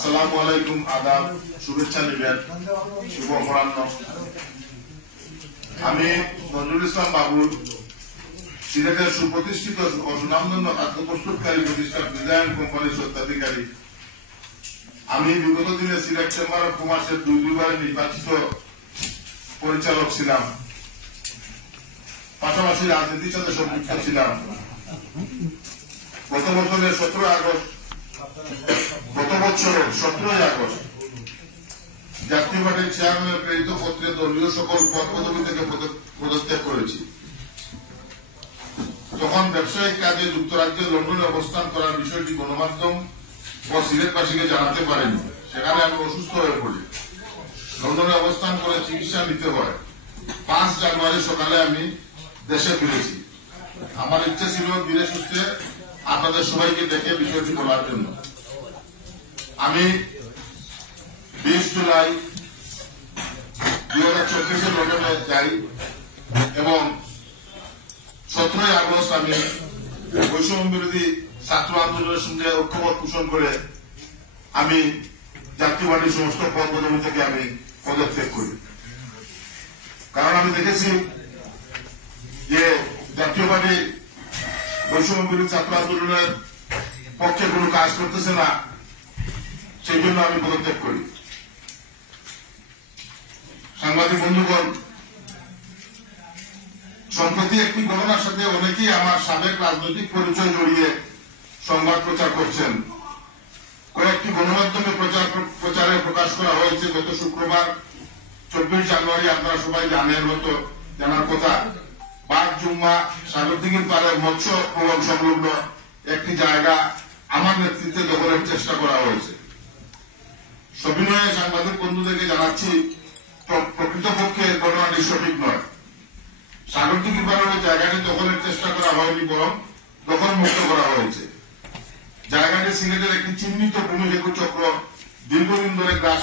আসসালামু আলাইকুম, আদাব, শুভেচ্ছা নিবেন, শুভ অপরাহ্ন। আমি নজরুল ইসলাম বাবুল, সিলেটের সুপ্রতিষ্ঠিত ও সুনামধন্য খাদ্য প্রস্তুতকারী প্রতিষ্ঠান ডিজাইন কোম্পানির স্বত্বাধিকারী। আমি বিগত দিনে সিলেট চেম্বার অফ কমার্সের দুইবার নির্বাচিত পরিচালক ছিলাম, পাশাপাশি রাজনীতির সাথে সম্পৃক্ত ছিলাম। গত বছরের 17 আগস্ট জাতীয় পার্টির চেয়ারম্যানের প্রেরিত পত্রে দলীয় সকল পদ পদবি থেকে পদত্যাগ করেছি। তখন ব্যবসায়িক কাজে যুক্তরাজ্যের লন্ডনে অবস্থান করার বিষয়টি গণমাধ্যম ও সিলেটবাসীকে জানাতে পারেনি। সেখানে আমি অসুস্থ হয়ে পড়ি, লন্ডনে অবস্থান করে চিকিৎসা নিতে হয়। 5 জানুয়ারি সকালে আমি দেশে ফিরেছি। আমার ইচ্ছে ছিল ধীরে সুস্থে আপনাদের সবাইকে দেখে বিষয়টি বলার জন্য। আমি 20 জুলাই 2024 লন্ডনে যাই এবং 17 আগস্ট আমি বৈষম্য বিরোধী ছাত্র আন্দোলনের সঙ্গে ঐক্যমত পোষণ করে আমি জাতীয় পার্টির সমস্ত পদ পদবি থেকে আমি পদত্যাগ করি। কারণ আমি দেখেছি যে জাতীয় পার্টি বৈষম্য বিরোধী ছাত্র আন্দোলনের পক্ষে কোনো কাজ করতেছে না, সেই জন্য আমি পদত্যাগ করি। সাংবাদিক বন্ধুগণ, সম্প্রতি একটি ঘটনার সাথে অনেকেই আমার সাবেক রাজনৈতিক পরিচয় জড়িয়ে সংবাদ প্রচার করছেন। কয়েকটি গণমাধ্যমে প্রচারে প্রকাশ করা হয়েছে গত শুক্রবার 24 জানুয়ারি, আপনারা সবাই জানার কথা, বাগজুম্মা সাগরদিঘির পাড়ের মৎস্য ভবন সংলগ্ন একটি জায়গা আমার নেতৃত্বে দখলের চেষ্টা করা হয়েছে। সবিনয়ে সাংবাদিক বন্ধুদেরকে জানাচ্ছি, প্রকৃতপক্ষে ঘটনাটি সঠিক নয়। সাগরদিঘির পাড়ের জায়গাটি দখলের চেষ্টা করা হয়নি, বরং দখল মুক্ত করা হয়েছে। জায়গাটি সিলেটের একটি চিহ্নিত ভূমিরেখু চক্র দীর্ঘদিন ধরে গ্রাস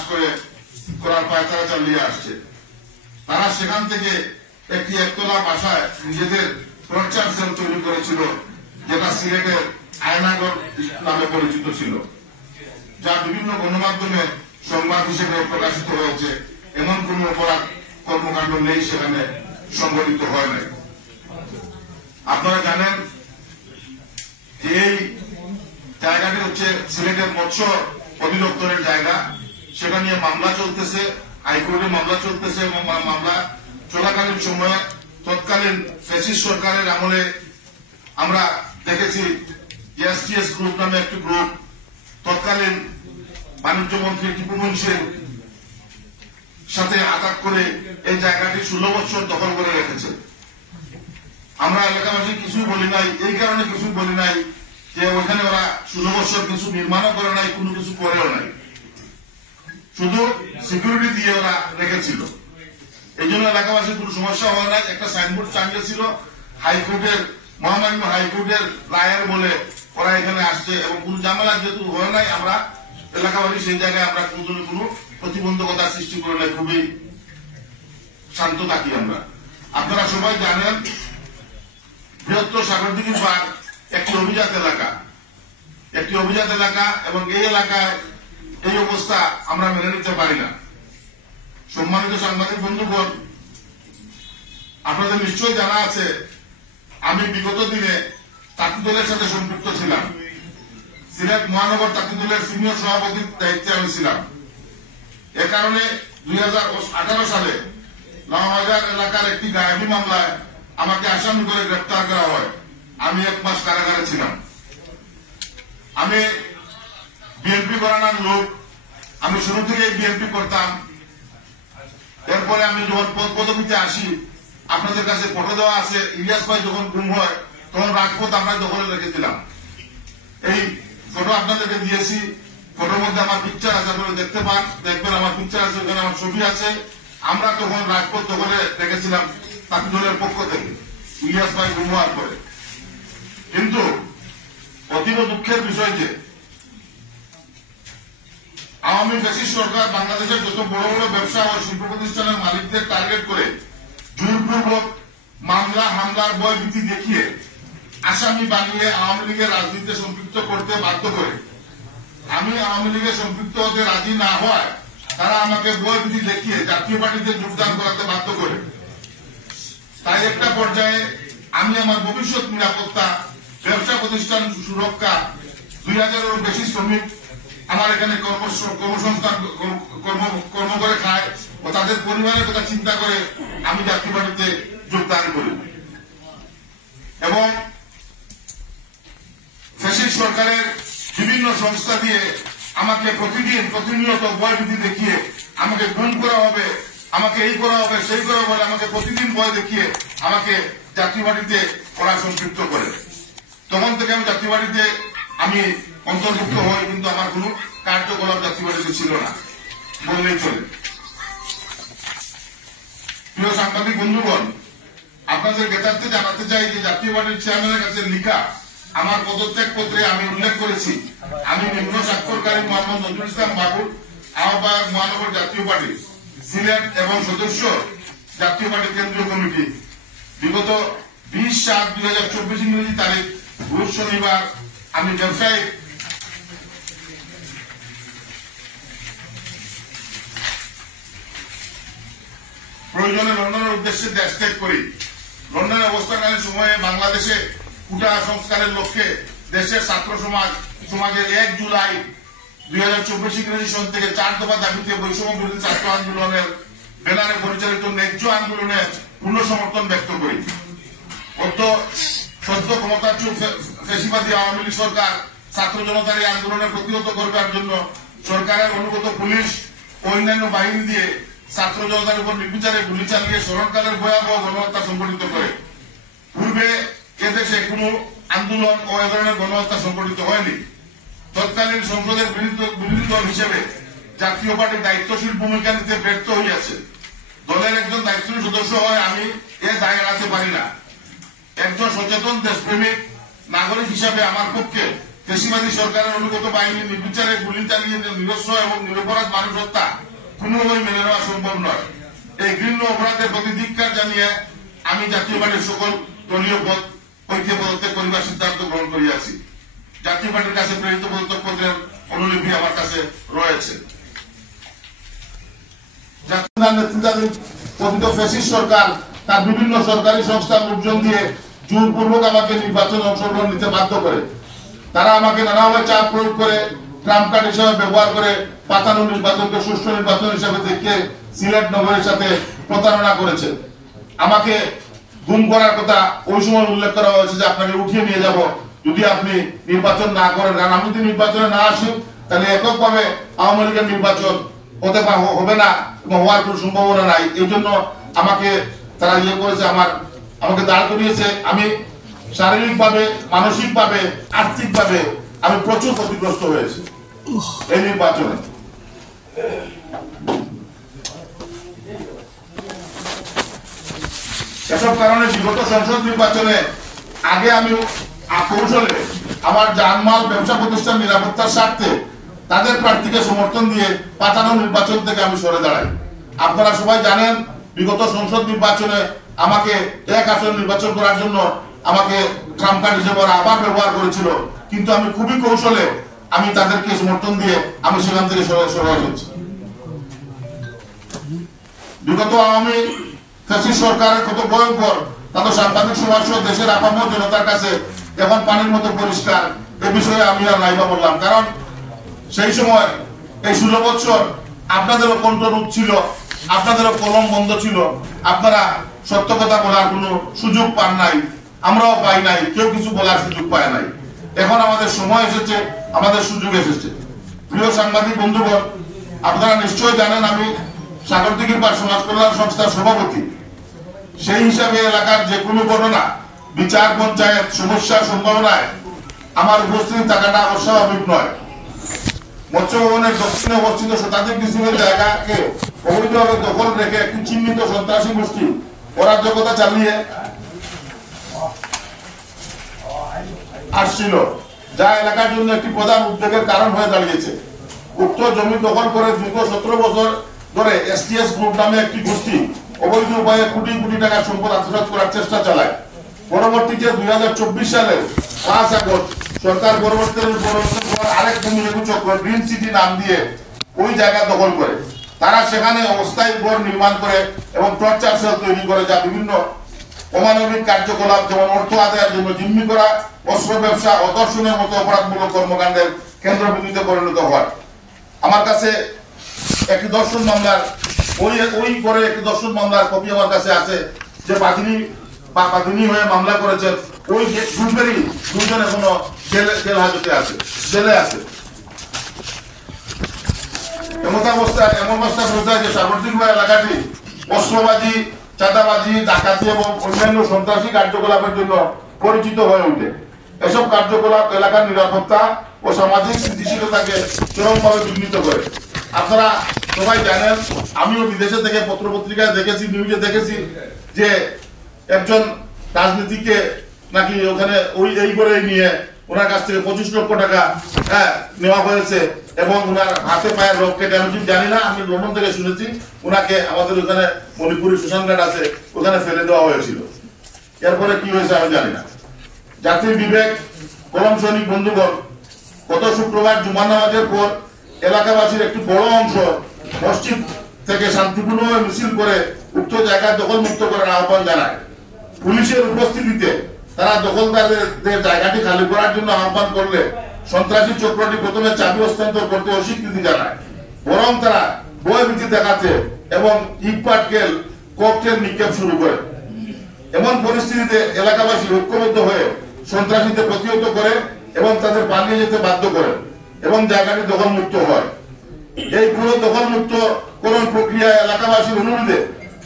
করার পায়তারা চালিয়ে আসছে। তারা সেখান থেকে একটি একতলা বাসায় নিজেদের টর্চার সেল তৈরি করেছিল, যেটা সিলেটের আয়নাগর নামে পরিচিত ছিল, যা বিভিন্ন গণমাধ্যমে সংবাদ হিসেবে প্রকাশিত হয়েছে। এমন কোন অপরাধ কর্মকাণ্ড নেই, সেখানে সংঘটিত হয় নাই। আপনারা জানেন যে এই জায়গাটি হচ্ছে সিলেটের মৎস্য অধিদপ্তরের জায়গা। সেটা নিয়ে মামলা চলতেছে, হাইকোর্টে মামলা চলতেছে এবং মামলা চলাকালীন সময়ে তৎকালীন ফ্যাসিস্ট সরকারের আমলে আমরা দেখেছি এসটিএস গ্রুপ নামে একটি গ্রুপ তৎকালীন বাণিজ্য মন্ত্রী টিপু মুন্সির সাথে আঘাত করে এই জায়গাটি 16 বছর দখল করে রেখেছে। আমরা এলাকাবাসী কিছুই বলি নাই, এই কারণে কিছু বলি নাই যে ওখানে ওরা 16 বছর কিছু নির্মাণও করে নাই, কোনো কিছু করেও নাই, শুধু সিকিউরিটি দিয়ে ওরা রেখেছিল। এই জন্য এলাকাবাসীর কোনো সমস্যা হয় নাই। একটা সাইনবোর্ড টাঙিয়েছিল, হাইকোর্টের মহামান্য হাইকোর্টের রায়ের বলে ওরা এখানে আসছে এবং কোন ঝামেলা যেহেতু হয় নাই, আমরা এলাকাবাসী সেই জায়গায় আমরা কোনো প্রতিবন্ধকতা সৃষ্টি করে নাই, খুবই শান্ত থাকি আমরা। আপনারা সবাই জানেন বৃহত্তর সাগরদিঘির পাড় একটি অভিজাত এলাকা এবং এই এলাকায় এই অবস্থা আমরা মেনে নিতে পারি না। সম্মানিত সাংবাদিক বন্ধুগণ, আপনাদের নিশ্চয়ই জানা আছে আমি বিগত দিনে তাঁতি দলের সাথে সম্পৃক্ত ছিলাম। সিলেট মহানগর তাঁতি দলের সিনিয়র সভাপতির দায়িত্বে আমি ছিলাম। এ কারণে 2018 সালে লামাবাজার এলাকার একটি গায়েবী মামলায় আমাকে আসামি করে গ্রেপ্তার করা হয়। আমি 1 মাস কারাগারে ছিলাম। আমি বিএনপি করানোর লোক, আমি শুরু থেকে বিএনপি করতাম। এরপরে আমি যখন পদ পদবিতে আসি, আপনাদের কাছে ফটো দেওয়া আছে, ইলিয়াস ভাই যখন গুম হয় তখন রাজপথ আমরা দখলে রেখেছিলাম। এই ফটো আপনাদেরকে দিয়েছি, ফটোর মধ্যে আমার পিকচার আছে, আপনারা দেখবেন আমার পিকচার আছে, ওখানে আমার ছবি আছে। আমরা তখন রাজপথ দখলে রেখেছিলাম তাঁতি দলের পক্ষ থেকে, ইলিয়াস ভাই গুম হওয়ার পরে। কিন্তু অতীব দুঃখের বিষয় যে আওয়ামী ফ্যাসিস্ট সরকার বাংলাদেশের যত বড় বড় ব্যবসা ও শিল্প প্রতিষ্ঠানের মালিকদের টার্গেট করে জোরপূর্বক মামলা হামলার ভয়ভীতি দেখিয়ে আসামি বানিয়ে আওয়ামী লীগের রাজনীতিতে সম্পৃক্ত করতে বাধ্য করে আমি আওয়ামী লীগে সম্পৃক্ত হতে রাজি না হওয়ায় তারা আমাকে বই বিধি দেখিয়ে জাতীয় পার্টিতে যোগদান করাতে বাধ্য করে। তাই একটা পর্যায়ে আমি আমার ভবিষ্যৎ নিরাপত্তা, ব্যবসা প্রতিষ্ঠান সুরক্ষা, 2000-এরও বেশি শ্রমিক আমার এখানে কর্মসংস্থান কর্ম করে খায় ও তাদের পরিবারের কথা চিন্তা করে আমি জাতীয় পার্টিতে যোগদান করি। এবং ফ্যাসিস্ট সরকারের বিভিন্ন সংস্থা দিয়ে আমাকে প্রতিনিয়ত ভয় ভীতি দেখিয়ে আমাকে গুম করা হবে, আমাকে এই করা হবে, সেই করা হবে, আমাকে প্রতিদিন ভয় দেখিয়ে আমাকে জাতীয় পার্টিতে ওরা সম্পৃক্ত করে। তখন থেকে আমি জাতীয় পার্টিতে আমি অন্তর্ভুক্ত হই, কিন্তু আমার কোন কার্যকলাপ জাতীয় পার্টিতে ছিল না বললেই চলে। প্রিয় সাংবাদিক বন্ধুগণ, আপনাদের জ্ঞাতার্থে জানাতে চাই যে জাতীয় পার্টির চেয়ারম্যানের কাছে লিখা আমার পদত্যাগ পত্রে আমি উল্লেখ করেছি আমি নিম্ন স্বাক্ষরকারী মোহাম্মদ নজরুল ইসলাম বাবুর, আহ্বায়ক মহানগর জাতীয় পার্টি সিলেট এবং সদস্য জাতীয় পার্টি কেন্দ্রীয় কমিটি, বিগত 20/7/2024 ইংরেজি তারিখ রোজ শনিবার আমি ব্যবসায়িক প্রয়োজনে লন্ডনের উদ্দেশ্যে দেশ ত্যাগ করি। লন্ডনে অবস্থানকালীন সময়ে বাংলাদেশে কুটা সংস্কারের লক্ষ্যে দেশের ছাত্র সমাজের 1 জুলাই 2024 ইংরেজি সন থেকে 4 দফা দাবিতে বৈষম্য বিরোধী ছাত্র আন্দোলনের ব্যানারে পরিচালিত ন্যায্য আন্দোলনে পূর্ণ সমর্থন ব্যক্ত করি। সদ্য ক্ষমতাচ্যুত ফ্যাসিবাদী আওয়ামী লীগ সরকার ছাত্র জনতার এই আন্দোলনে প্রতিহত করবার জন্য সরকারের অনুগত পুলিশ ও অন্যান্য বাহিনী দিয়ে ছাত্র জনতার উপর নির্বিচারে গুলি চালিয়ে স্মরণকালের ভয়াবহ গণহত্যা সংঘটিত করে। পূর্বে এদেশে কোন আন্দোলন ও এ ধরনের গণহত্যা সংঘটিত হয়নি। তৎকালীন সংসদের বিরোধী দল হিসেবে জাতীয় পার্টি দায়িত্বশীল ভূমিকা নিতে ব্যর্থ হইয়াছে। দলের একজন দায়িত্বশীল সদস্য হয় আমি এ দায় এড়াতে পারি না। একজন সচেতন দেশপ্রেমিক নাগরিক হিসাবে আমার পক্ষে ফ্যাসিবাদী সরকারের অনুগত বাহিনী নির্বিচারে গুলি চালিয়ে নিরস্ত্র এবং নিরপরাধ মানুষ হত্যা কোনোভাবেই মেনে নেওয়া সম্ভব নয়। এই ঘৃণ্য অপরাধের প্রতি ধিক্কার জানিয়ে আমি জাতীয় পার্টির সকল দলীয় পদ হইতে পদত্যাগ করিবার সিদ্ধান্ত গ্রহণ করিয়াছি। জাতীয় পার্টির কাছে প্রেরিত পদত্যাগ পত্রের অনুলিপি আমার কাছে রয়েছে। কথিত ফ্যাসিস্ট সরকার তার বিভিন্ন সরকারি সংস্থার লোকজন দিয়ে জোরপূর্বক আমাকে নির্বাচনে অংশগ্রহণ নিতে বাধ্য করে। তারা আমাকে নানাভাবে চাপ প্রয়োগ করে ট্রাম্প কার্ড হিসেবে ব্যবহার করে পাতানো নির্বাচনকে সুষ্ঠু নির্বাচন হিসেবে দেখিয়ে সিলেট নগরের সাথে প্রতারণা করেছে। আমাকে গুম করার কথা ওই সময় উল্লেখ করা হয়েছে যে আপনাকে উঠিয়ে নিয়ে যাব যদি আপনি নির্বাচন না করেন, কারণ আমি যদি নির্বাচনে না আসি তাহলে এককভাবে আওয়ামী লীগের নির্বাচন হতে হবে না এবং হওয়ার কোন সম্ভাবনা নাই। এই জন্য আমাকে তারা করেছে, আমাকে দাঁড় করিয়েছে। আমি শারীরিকভাবে, মানসিকভাবে, আর্থিকভাবে আমি প্রচুর ক্ষতিগ্রস্ত হয়েছি এই নির্বাচনে। এসব কারণে বিগত সংসদ নির্বাচনে আগে আমি কৌশলে আমার জানমাল, ব্যবসা প্রতিষ্ঠান নিরাপত্তার স্বার্থে তাদের প্রার্থীকে সমর্থন দিয়ে পাতানো নির্বাচন থেকে আমি সরে দাঁড়াই। আপনারা সবাই জানেন বিগত সংসদ নির্বাচনে আমাকে 1 আসন নির্বাচন করার জন্য আমাকে ট্রাম্প কার্ড হিসেবে আবার ব্যবহার করেছিল, কিন্তু আমি খুবই কৌশলে আমি তাদেরকে সমর্থন দিয়ে আমি সেখান থেকে সরে এসেছি। বিগত আওয়ামী ফ্যাসিস্ট সরকারের কত ভয়ঙ্কর তা তো সাংবাদিক সমাজ সহ দেশের আপামর জনতার কাছে এখন পানির মতো পরিষ্কার। এ বিষয়ে আমি আর নাইবা বললাম, কারণ সেই সময় এই 16 বছর আপনাদেরও কণ্ঠরোধ ছিল, আপনাদেরও কলম বন্ধ ছিল, আপনারা সত্য কথা বলার কোনো সুযোগ পান নাই, আমরাও পাই নাই, কেউ কিছু বলার সুযোগ পায় নাই। এখন আমাদের সময় এসেছে, আমাদের সুযোগ এসেছে। প্রিয় সাংবাদিক বন্ধুগণ, আপনারা নিশ্চয় জানেন আমি সাগরদিঘির পাড় সমাজ কল্যাণ সংস্থার সভাপতি। সেই হিসাবে এলাকার যে কোনো ঘটনা, বিচার, পঞ্চায়েত সমস্যার সম্ভাবনায় আমার উপস্থিত থাকাটা অস্বাভাবিক নয়। মৎস্য ভবনের দক্ষিণে অবস্থিত শতাধিক ডিসিমের জায়গাকে অবৈধভাবে দখল রেখে একটি চিহ্নিত সন্ত্রাসী গোষ্ঠী অরাজকতা চালিয়ে আসছিল, যা এলাকার জন্য একটি প্রধান উদ্বেগের কারণ হয়ে দাঁড়িয়েছে। উক্ত জমি দখল করে দীর্ঘ 17 বছর ধরে এসটিএস গ্রুপ নামে একটি গোষ্ঠী অবৈধ উপায়ে কোটি কোটি টাকার সম্পদ আত্মসাৎ করার চেষ্টা চালায়। পরবর্তীতে 2024 সালের 5 আগস্ট সরকার পরবর্তীতে আরেক ভূমিলেখু চক্র গ্রিন সিটি নাম দিয়ে ওই জায়গা দখল করে। তারা সেখানে অস্থায়ী ঘর নির্মাণ করে এবং টর্চার সেল তৈরি করে, যা বিভিন্ন অমানবিক কার্যকলাপ যেমন অর্থ আদায়ের জন্য জিম্মি করা, অস্ত্র ব্যবসা, অদর্শনের মতো অপরাধমূলক কর্মকাণ্ডের কেন্দ্রবিন্দুতে পরিণত হয়। আমার কাছে একটি দর্শন মামলার ওই করে একটি দর্শন মামলার কপি আমার কাছে আছে, যে বাদিনী হয়ে মামলা করেছেন ওই গ্রুপেরই দুজন এখনো জেল হাজতে আছে, জেলে আছে। এমন অবস্থা বোঝায় যে সাগরদিঘি এলাকাটি অস্ত্রবাজি, চাঁদাবাজি, ডাকাতি এবং অন্যান্য সন্ত্রাসী কার্যকলাপের জন্য পরিচিত হয়ে ওঠে। এসব কার্যকলাপ এলাকার নিরাপত্তা ও সামাজিক স্থিতিশীলতাকে চরমভাবে বিঘ্নিত করে। আপনারা সবাই জানেন, আমিও বিদেশে থেকে পত্রপত্রিকায় দেখেছি, নিউজে দেখেছি যে একজন রাজনীতিকে নাকি ওখানে এই করে নিয়ে ওনার কাছ থেকে 25 লক্ষ টাকা নেওয়া হয়েছে এবং ওনার হাতে পায়ের রোগ কেটে, আমি ঠিক জানি না, আমি লন্ডন থেকে শুনেছি ওনাকে আমাদের ওখানে মণিপুরি শ্মশানঘাট আছে ওখানে ফেলে দেওয়া হয়েছিল। এরপরে কি হয়েছে আমি জানি না। জাতির বিবেক, কলম সৈনিক বন্ধুগণ, গত শুক্রবার জুমা নামাজের পর এলাকাবাসীর একটি বড় অংশ মসজিদ থেকে শান্তিপূর্ণ মিছিল করে উক্ত জায়গা দখল মুক্ত করার আহ্বান জানায়। পুলিশের উপস্থিতিতে তারা দখলদারদের জায়গাটি খালি করার জন্য আহ্বান করলে সন্ত্রাসী চক্রটি প্রথমে চাবি হস্তান্তর করতে অস্বীকৃতি জানায়, বরং তারা ভয়ভীতি দেখাচ্ছে এবং ইটপাটকেল ককটেল নিক্ষেপ শুরু করে। এমন পরিস্থিতিতে এলাকাবাসী ঐক্যবদ্ধ হয়ে সন্ত্রাসীদের প্রতিহত করে এবং তাদের পালিয়ে যেতে বাধ্য করে এবং জায়গাটি দখল মুক্ত হয়। এই পুরো দখল মুক্ত করণ প্রক্রিয়া এলাকাবাসীর অনুরোধে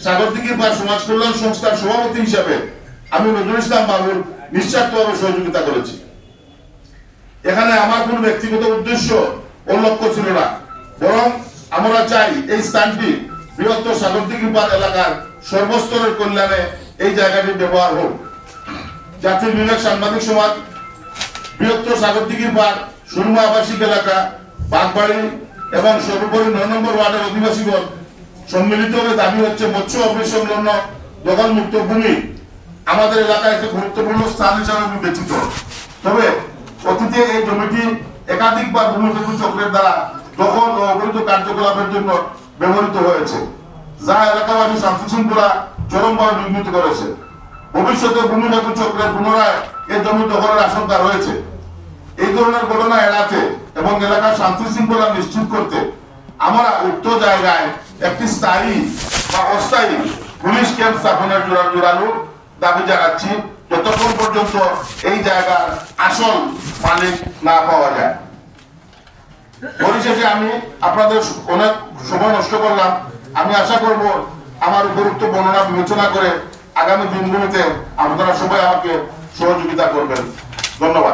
সাগরদিঘির পাড় সমাজ কল্যাণ সংস্থার সভাপতি হিসাবে আমি নজরুল ইসলাম বাবুল নিঃস্বার্থভাবে সহযোগিতা করেছি। এখানে আমার কোন ব্যক্তিগত উদ্দেশ্য ও লক্ষ্য ছিল না, বরং আমরা চাই এই স্থানটি বৃহত্তর সাগরদিঘি পাড় এলাকার সর্বস্তরের কল্যাণে এই জায়গাটির ব্যবহার হোক। জাতির বিবেক সাংবাদিক সমাজ বৃহত্তর সাগরদিঘি পাড় সুরমা আবাসিক এলাকা, বাগবাড়ি এবং সর্বোপরি 9 নম্বর ওয়ার্ডের অধিবাসীগণ সম্মিলিতভাবে দাবি হচ্ছে মৎস্য অফিস সংলগ্ন দখল মুক্ত ভূমি আমাদের এলাকায় একটি গুরুত্বপূর্ণ স্থান হিসাবে বিবেচিত। তবে অতীতে এই জমিটি একাধিকবার ভূমিলেখু চক্রের দ্বারা দখল ও অবৈধ কার্যকলাপের জন্য ব্যবহৃত হয়েছে, যা এলাকাবাসী শান্তি শৃঙ্খলা চরমভাবে বিঘ্নিত করেছে। ভবিষ্যতে ভূমিলেখু চক্রের পুনরায় এই জমি দখলের আশঙ্কা রয়েছে। এই ধরনের ঘটনা এড়াতে এবং এলাকার শান্তি শৃঙ্খলা নিশ্চিত করতে আমরা উক্ত জায়গায় একটি স্থায়ী বা অস্থায়ী পুলিশ ক্যাম্প স্থাপনের জোরালো দাবি জানাচ্ছি, যতক্ষণ পর্যন্ত এই জায়গার আসল মালিক না পাওয়া যায়। পরিশেষে আমি আপনাদের অনেক সময় নষ্ট করলাম। আমি আশা করব আমার উপরোক্ত বর্ণনা বিবেচনা করে আগামী দিনগুলিতে আপনারা সবাই আমাকে সহযোগিতা করবেন। ধন্যবাদ।